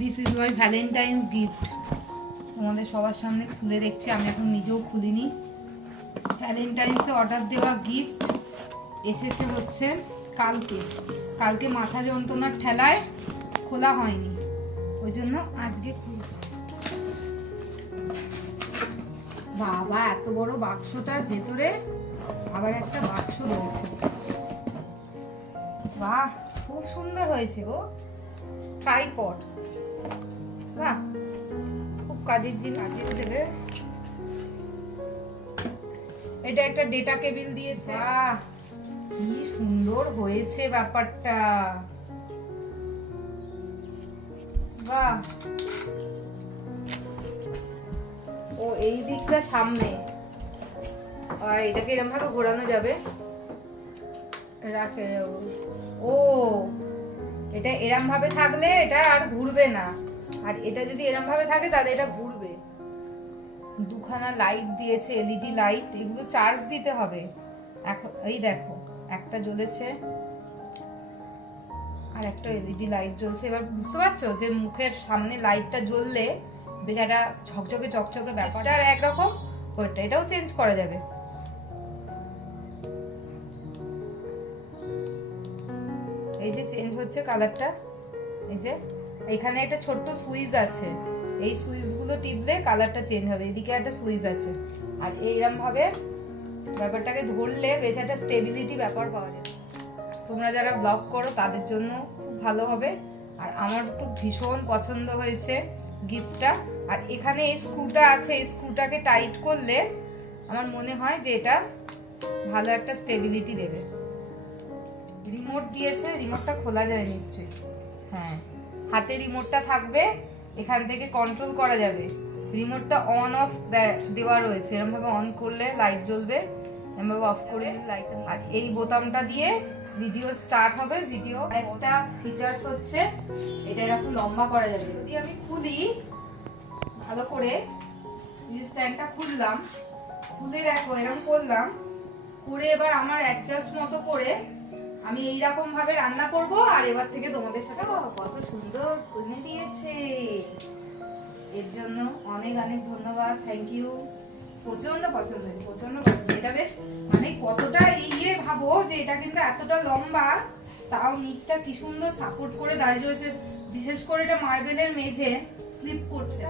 This is my Valentine's gift. তোমাদের সবার সামনে খুলে দেখছি, আমি এখন নিজেও খুলিনি। ভ্যালেন্টাইন্সে অর্ডার দেওয়া গিফট এসেছে হচ্ছে কালকে মাথা যন্ত্রণার ঠেলায় খোলা হয়নি, ওই জন্য আজকে খুলছি। বাবা, এত বড় বাক্সটার ভেতরে আবার একটা বাক্স রয়েছে। বাহ, খুব সুন্দর হয়েছে গো। ট্রাইপড, বাহ, খুব কাজের জিনিস দেবে। এটা একটা ডেটা কেবিল দিয়েছে। বাহ, কি সুন্দর হয়েছে ব্যাপারটা। বাহ, ও এই দিকটা সামনে, আর এটাকে এরকম ভাবে ঘোরানো যাবে। রাখে ও, এটা এরম ভাবে থাকলে এটা আর ঘুরবে না, আর এটা যদি এরম ভাবে থাকে তাহলে এটা ঘুরবে। দুখানা লাইট দিয়েছে, এলইডি লাইট। এগুলো চার্জ দিতে হবে। এখন এই দেখো, একটা জ্বলেছে আর একটা এলইডি লাইট জ্বলছে। এবার বুঝতে পারছো যে মুখের সামনে লাইটটা জ্বললে বেশ একটা ঝকঝকে চকচকে ব্যাপারটা আর একরকম। ওইটা এটাও চেঞ্জ করা যাবে। এই যে চেঞ্জ হচ্ছে কালারটা, এই যে এখানে একটা ছোট্ট সুইচ আছে, এই সুইচগুলো টিপলে কালারটা চেঞ্জ হবে। এদিকে একটা সুইচ আছে, আর এইরকম ভাবে ব্যাপারটাকে ধরলে বেশ একটা স্টেবিলিটি ব্যাপার পাওয়া যায়। তোমরা যারা ব্লগ করো তাদের জন্য খুব ভালো হবে। আর আমার তো ভীষণ পছন্দ হয়েছে গিফটটা। আর এখানে এই স্ক্রুটা আছে, এই স্ক্রুটাকে টাইট করলে আমার মনে হয় যে এটা ভালো একটা স্টেবিলিটি দেবে। রিমোট দিয়েছে, রিমোটটা খোলা যায় নিশ্চয়ই। হ্যাঁ, হাতে রিমোটটা থাকবে, এখান থেকে কন্ট্রোল করা যাবে। রিমোটটা অন অফ দেওয়া রয়েছে, এরকম ভাবে অন করলে লাইট জ্বলবে, এরকম ভাবে অফ করে লাইট। আর এই বোতামটা দিয়ে ভিডিও স্টার্ট হবে। ভিডিও একটা ফিচার্স হচ্ছে এটা এরকম লম্বা করা যাবে। যদি আমি খুলি ভালো করে, স্ট্যান্ডটা খুললাম, খুলে দেখো এরকম করলাম করে, এবার আমার অ্যাডজাস্ট মতো করে আমি এইরকম ভাবে রান্না করব। আর এবার থেকে তোমাদের সাথে কত সুন্দর কিনে দিয়েছে, এর জন্য অনেক অনেক ধন্যবাদ, থ্যাংক ইউ। প্রচন্ড পছন্দ হয়েছে, প্রচন্ড পছন্দ। এটা বেশ মানে কতটা ইয়ে ভাবো যে এটা কিন্তু এতটা লম্বা, তাও নিচটা কি সুন্দর সাপোর্ট করে দাঁড়িয়ে রয়েছে। বিশেষ করে এটা মার্বেলের মেঝে স্লিপ করছে।